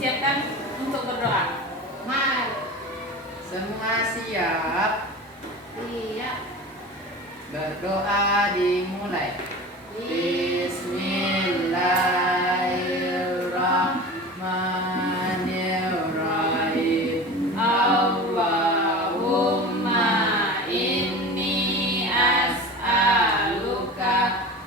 disiapkan untuk berdoa? Mari. Semua siap. Iya. Berdoa dimulai. Bismillahirrahmanirrahim. Allahumma inni as'aluka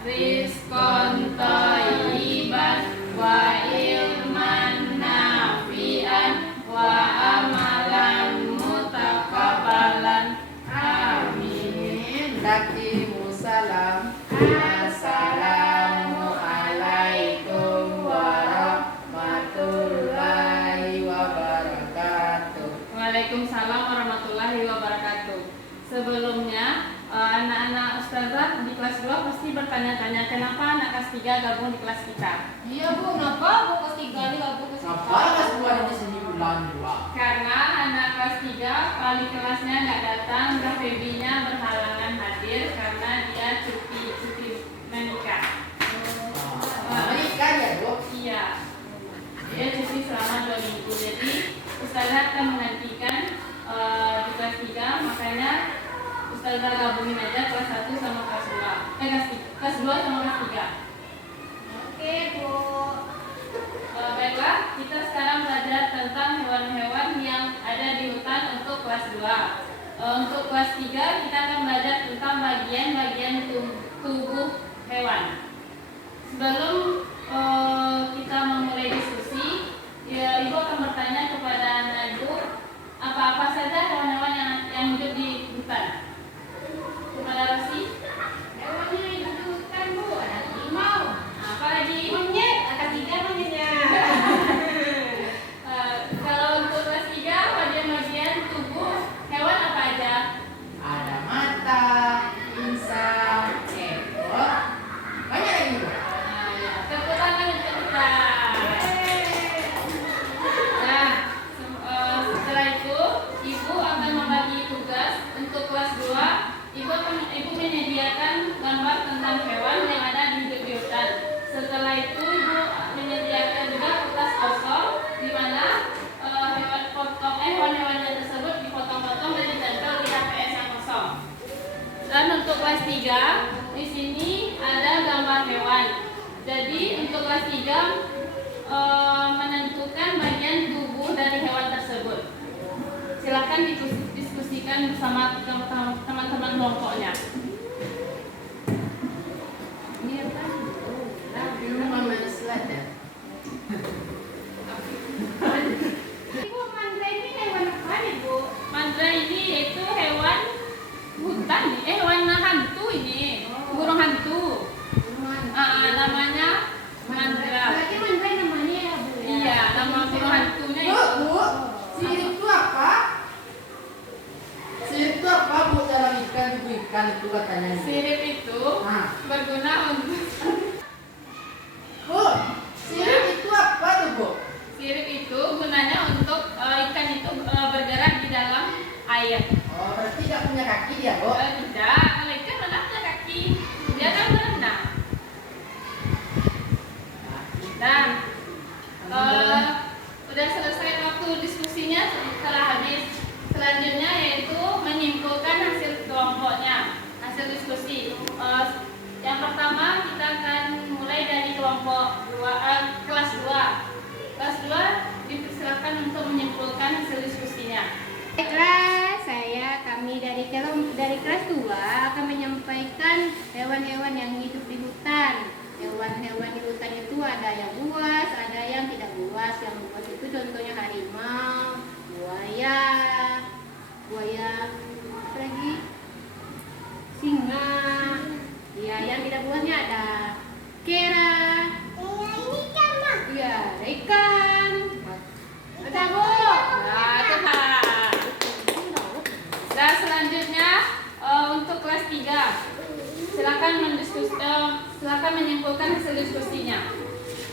rizqan thayyiban wa ilman nafi'an wa amalan mutaqabbalan. Amin. Waalaikumsalam. Assalamualaikum warahmatullahi wabarakatuh. Waalaikumsalam warahmatullahi wabarakatuh. Sebelumnya, anak-anak ustazah di kelas 2 pasti bertanya-tanya kenapa anak kelas 3 gabung di kelas kita. Iya Bu, kenapa Bu kelas 3 nih gabung ke Apa kita? kelas 2 di sini bulan 2? Karena anak kelas 3 wali kelasnya nggak datang, Mbak Febinya berhalangan hadir karena dia cuti menikah. Menikah ya, Bu? Iya, dia cuti selama 2 minggu. Jadi ustazah akan menggantikan di kelas 3, makanya ustazah gabungin aja kelas 1 sama kelas 2. Kelas 2 sama kelas 3. Oke Bu. Baiklah, kita sekarang belajar tentang hewan-hewan yang ada di hutan untuk kelas 2. Untuk kelas 3 kita akan belajar tentang bagian-bagian tubuh hewan. Sebelum kita memulai diskusi, ya, Ibu akan bertanya kepada anak Ibu, apa-apa saja hewan-hewan yang hidup di hutan? Kepada Rosi? Hewannya yang hidup di hutan Bu, ada harimau. Apa lagi? Monyet, ada 3 monyetnya. Kalau untuk kelas 3, bagian-bagian tubuh hewan apa aja? Ada mata, insang, ekor. Banyak lagi, Bu. Tepuk tangan untuk kita. Nah, setelah itu Ibu akan membagi tugas untuk kelas 2. Ibu menyediakan gambar tentang hewan yang ada di hutan. Setelah itu Ibu menyediakan juga kertas kosong di mana hewan-hewannya tersebut dipotong-potong dan ditempel di HPS yang kosong. Dan untuk kelas 3 di sini ada gambar hewan. Jadi untuk kelas 3 menentukan bagian tubuh dari hewan tersebut. Silakan diskusikan bersama teman-teman kelompoknya. Ini apa? Di rumah mana selada? Ibu, mandra ini hewan apa nih Bu? Mandra ini yaitu hewan hutan, hewan hantu ini, burung hantu. Namanya mandra. Berarti mandra namanya ya Bu? Ya? Iya, nama burung hantunya Bu, itu. Bu, sirip itu apa? Sirip itu apa, Bu? Dalam ikan, ibu ikan itu katanya. Sirip itu berguna untuk Bu, sirip itu apa tuh, Bu? Sirip itu gunanya untuk ikan itu bergerak di dalam air. Oh, berarti tidak punya kaki dia, Bu? Tidak, kalau ikan mana punya kaki, dia kan berenang. Dan udah selesai waktu diskusinya setelah habis. Selanjutnya yaitu menyimpulkan hasil kelompoknya, hasil diskusi. Yang pertama kita akan mulai dari kelompok kelas 2. Kelas 2 dipersilakan untuk menyimpulkan hasil diskusinya. Baiklah, kami dari kelas 2 akan menyampaikan hewan-hewan yang hidup di hutan. Hewan-hewan di hutan itu ada yang buas, ada yang tidak buas. Yang buas itu contohnya harimau, buaya apa lagi? Singa. Ya, yang tidak buasnya ada kera. Ini ikan, Mak. Iya, ada ikan. Ada Bu. Nah, itu Pak. Dan selanjutnya untuk kelas 3. Silakan menyimpulkan hasil diskusinya.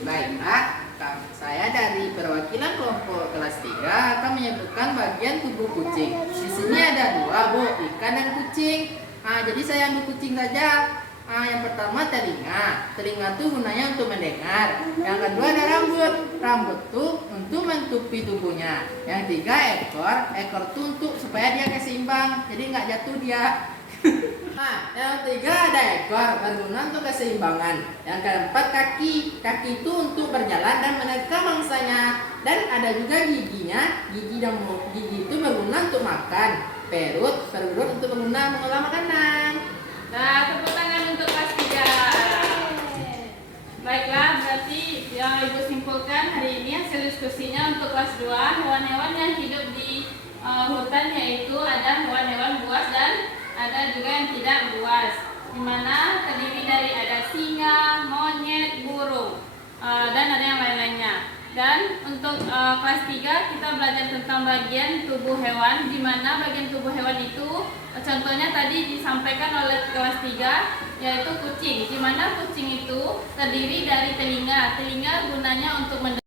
Baiklah, saya dari perwakilan kelompok kelas 3 akan menyebutkan bagian tubuh kucing. Di sini ada 2, Bu, ikan dan kucing. Jadi saya ambil kucing saja. Yang pertama telinga. Telinga tuh gunanya untuk mendengar. Yang kedua ada rambut. Rambut tuh untuk menutupi tubuhnya. Yang tiga ekor. Ekor tuh untuk supaya dia keseimbang. Jadi nggak jatuh dia. Yang ketiga ada ekor, berguna untuk keseimbangan. Yang keempat kaki. Kaki itu untuk berjalan dan menerka mangsanya. Dan ada juga giginya. Gigi itu berguna untuk makan. Perut untuk berguna mengolah makanan. Nah, tepuk tangan untuk kelas 3. Baiklah, berarti yang Ibu simpulkan hari ini hasil diskusinya untuk kelas 2, hewan-hewan yang hidup di hutan yaitu ada hewan-hewan buas dan ada juga yang tidak buas, di mana terdiri dari ada singa, monyet, burung, dan ada yang lain-lainnya. Dan untuk kelas 3 kita belajar tentang bagian tubuh hewan, di mana bagian tubuh hewan itu contohnya tadi disampaikan oleh kelas 3 yaitu kucing, di mana kucing itu terdiri dari telinga. Telinga gunanya untuk mendengar